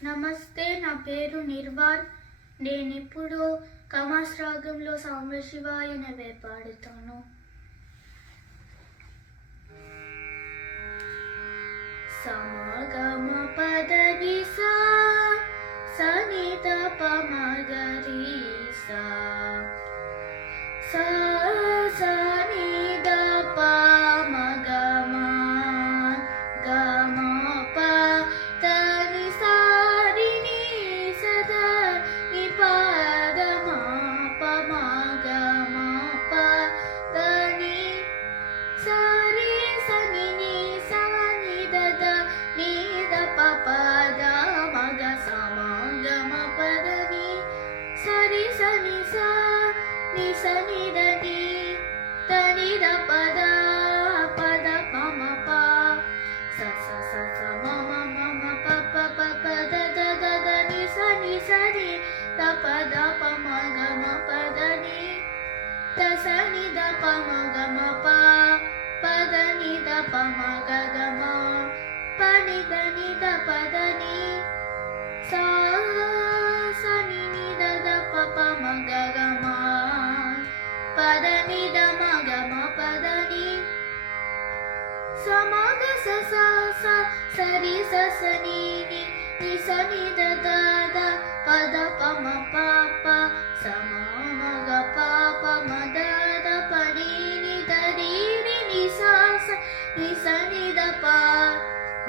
నమస్తే, నా పేరు నిర్వాల్. నేనిప్పుడు కమాస్ రాగంలో సాంబశివాయ నవే పాడుతాను. సమగమ పదని సా సనిత పమగరి సా సనిద పమగమ గమ ప తని సారిని సద ని పదమ పమగమ ప తని సారి సని ని సాని దద ని ద పద మగ సమగమ పదని సరి సని సా ని సని దని తని ద పద పద పమ ప స స స స మమ మమ ప ప ప ప ద ద ద ద ని సని సని ద పద పమ గమ పదని త సని ద పమ గమ ప పదని ద పమ గమ పని దని ద పదని సా సని ని ద ద ప పమ గమ పదని ద మగమ పదని సమగ స స స సరి స సని ని ని సని ద ద ద పద పమ ప ప సమ మగ ప పమ ద ద పని ని ద రి ని ని స స ని సని ద ప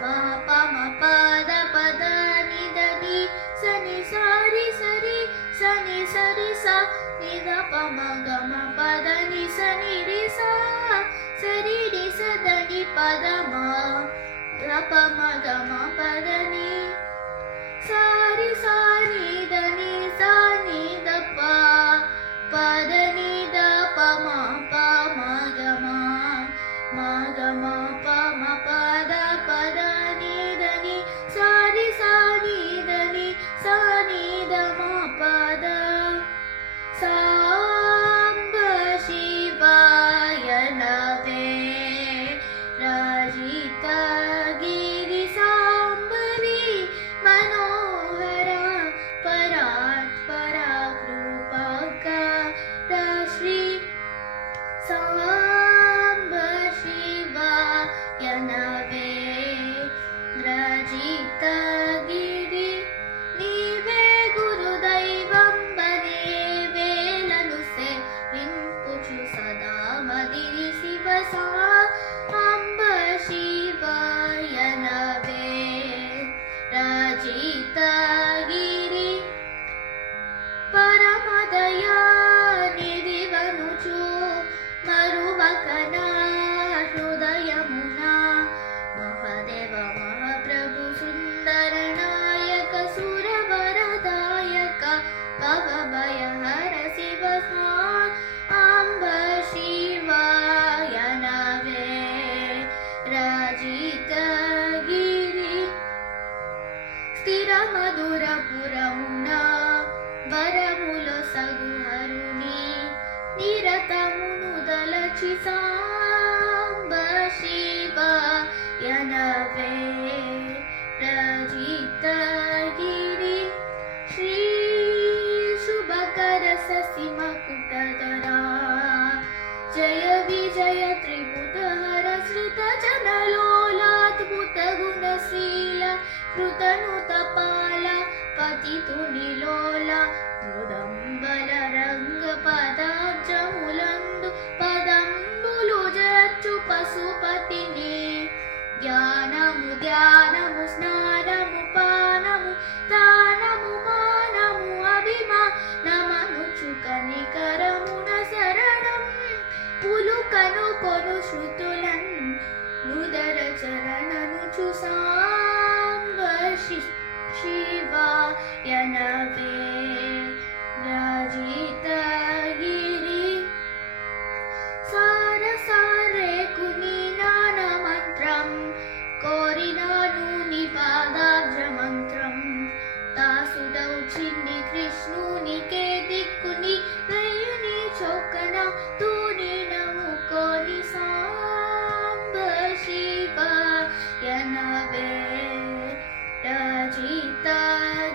మ పమ ప ద పద ని ద ని సని సారి సరి సని సరి స ని ద పమ గమ పద ని సని రి స సరి రి స ద ని పద మ ద పమ గమ పద ని సారి సారి ద ని స ని ద ప పద ని ద పమ పమ గమ మ గమ పమ పద పద ని ద ని సారి సారి ద ని స ని ద మ పద సాంబ శివాయ నవే రజిత గిరి సాంబరి మనోహర పరాత్ పరా కృపాకర శ్రీ సాంబ శివాయ నవే రజిత గిరి నీవే గురుదైవం బనే వేలను సేవింపుచు సదా మదిని శివ సాంబ శివాయ నవే రజిత గిరి పరమదయా నిధివనుచు మరువకన హృదయమున మహదేవ మహాప్రభు సుందర నాయక సురవరదాయక భవభయహర శివ సాంబ శివాయ నవే రజిత గిరి స్థిర మధుర పురమున వరములో సగుహరుని నిరతమును దలచి సాంబ శివాయ నవే రజిత గిరి శ్రీ శుభకర శశి మకుటధరా జయ విజయ త్రిపుటహర శ్రిత జనలోలాద్భుత గుణశీల కృతనుత పాల పతితు నిలోల మృదంబల రంగ పదాబ్జములందు పదంబులు జర్చు పశుపతిని జ్ఞానము ధ్యానము స్నానము పానము దానము మానము అభిమానమనుచు కనికరమున శరణం పులుకను కొను శృతులన్ ఉదర చరణనుచు సాంబ శివాయ నవే రజిత గిరి సార సారే కుని నాన మంత్రం కోరినాను ని పాదాబ్జ మంత్రం దాసుడౌ చిన్ని కృష్ణునికే దిక్కుని దయని చొక్కన తూని నముకోని సాంబ శివాయ నవే రజిత गीता